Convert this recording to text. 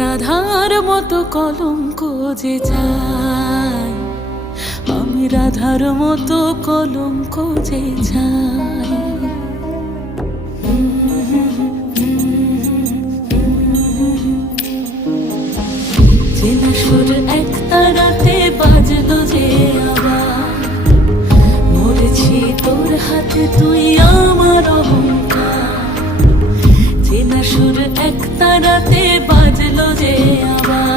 রাধার মতো কলঙ্ক যে চাই, আমি রাধার মতো কলঙ্ক যে চাই। চেনা সুর এক তারাতে বাজলো যে আবার, মরেছি তোর হাতে তুই আমার অহংকার। চেনা সুর এক তারাতে বাজলো যে আবার,